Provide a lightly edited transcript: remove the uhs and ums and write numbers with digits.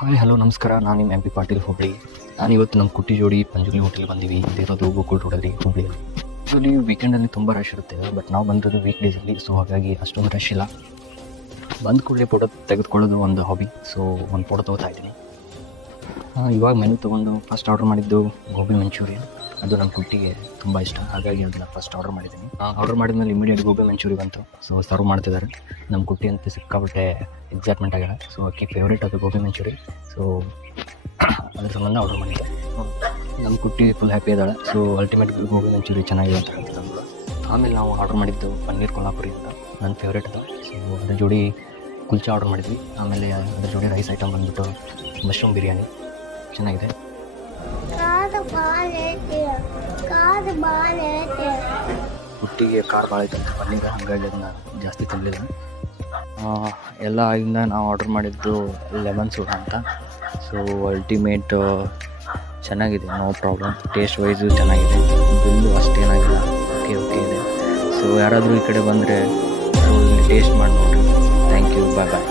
Hi hello ನಮಸ್ಕಾರ. ನಾನು ನಿಮ್ಮ ಎಂ ಪಿ ಪಾಟೀಲ್ ಹುಬ್ಳಿ. ನಾನಿವತ್ತು ನಮ್ಮ ಕುಟ್ಟಿ ಜೋಡಿ ಪಂಜುರ್ಲಿ ಹೋಟೆಲ್ ಬಂದೀವಿ. ಇದಿರೋದು ಗೋಕುಲ್ ರೋಡಲ್ಲಿ ಹುಬ್ಳಿಯಲ್ಲಿ. ಆ್ಯಕ್ಚುಲಿ ವೀಕೆಂಡಲ್ಲಿ ತುಂಬ ರಶ್ ಇರುತ್ತೆ, ಬಟ್ ನಾವು ಬಂದಿರೋದು ವೀಕ್ ಡೇಸಲ್ಲಿ, ಸೊ ಹಾಗಾಗಿ ಅಷ್ಟೊಂದು ರಶ್ ಇಲ್ಲ. ಬಂದ ಕೂಡಲೇ ಫೋಟೋ ತೆಗೆದುಕೊಳ್ಳೋದು ಒಂದು ಹಾಬಿ, ಸೊ ಒಂದು ಫೋಟೋ ತೊಗೋತಾ ಇದ್ದೀನಿ. ಇವಾಗ ಮೆನು ತೊಗೊಂಡು ಫಸ್ಟ್ ಆರ್ಡರ್ ಮಾಡಿದ್ದು ಗೋಬಿ ಮಂಚೂರಿಯನ್. ಅದು ನಮ್ಮ ಕುಟ್ಟಿಗೆ ತುಂಬ ಇಷ್ಟ, ಹಾಗಾಗಿ ಅದನ್ನು ಫಸ್ಟ್ ಆರ್ಡರ್ ಮಾಡಿದ್ದೀನಿ. ಆರ್ಡರ್ ಮಾಡಿದ್ಮೇಲೆ ಇಮಿಡಿಯೇಟ್ ಗೋಬಿ ಮಂಚೂರಿ ಬಂತು, ಸೊ ಸರ್ವ್ ಮಾಡ್ತಿದ್ದಾರೆ. ನಮ್ಮ ಕುಟ್ಟಿ ಅಂತ ಸಿಕ್ಕಾಬಿಟ್ಟೆ ಎಕ್ಸೈಟ್ಮೆಂಟ್ ಆಗ್ಯಾರ. ಸೊ ಆಕೆ ಫೇವ್ರೇಟ್ ಅದು ಗೋಬಿ ಮಂಚೂರಿ, ಸೊ ಅದ್ರ ಸಂಬಂಧ ಆರ್ಡರ್ ಮಾಡಿದ್ದೆ. ನಮ್ಮ ಕುಟ್ಟಿ ಫುಲ್ ಹ್ಯಾಪಿ ಇದ್ದಾಳೆ. ಸೊ ಅಲ್ಟಿಮೇಟ್ ಗೋಬಿ ಮಂಚೂರಿ ಚೆನ್ನಾಗಿದೆ ಅಂತ ಹೇಳ್ತಿದ್ದೆ ನಮ್ಗೆ. ಆಮೇಲೆ ನಾವು ಆರ್ಡರ್ ಮಾಡಿದ್ದು ಪನ್ನೀರ್ ಕೊಲ್ಹಾಪುರಿ ಅಂತ ನನ್ನ ಫೇವ್ರೇಟ್ ಅದು. ಸೊ ಅದ್ರ ಜೋಡಿ ಕುಲ್ಚಾ ಆರ್ಡರ್ ಮಾಡಿದ್ವಿ. ಆಮೇಲೆ ಅದ್ರ ಜೋಡಿ ರೈಸ್ ಐಟಮ್ ಬಂದ್ಬಿಟ್ಟು ಮಶ್ರೂಮ್ ಬಿರಿಯಾನಿ ಚೆನ್ನಾಗಿದೆ. ಕುಟ್ಟಿಗೆ ಖಾರ ಭಾಳ ಐತೆ ಅಂತ ಪನ್ನೀರ್, ಹಾಗಾಗಿ ಅದನ್ನು ಜಾಸ್ತಿ ತಿನ್ನಲಿಲ್ಲ. ಎಲ್ಲ ಆಗಿಂದ ನಾವು ಆರ್ಡರ್ ಮಾಡಿದ್ದು ಲೆಮನ್ ಸೋಡಾ ಅಂತ. ಸೊ ಅಲ್ಟಿಮೇಟ್ ಚೆನ್ನಾಗಿದೆ, ನೋ ಪ್ರಾಬ್ಲಮ್. ಟೇಸ್ಟ್ ವೈಸು ಚೆನ್ನಾಗಿದೆ, ಬಿಲ್ಲು ಅಷ್ಟೇನಾಗಿಲ್ಲ, ಓಕೆ ಇದೆ. ಸೊ ಯಾರಾದರೂ ಈ ಕಡೆ ಬಂದರೆ ಸೊ ಇಲ್ಲಿ ಟೇಸ್ಟ್ ಮಾಡಿ ನೋಡಿರಿ. Thank you, bye bye.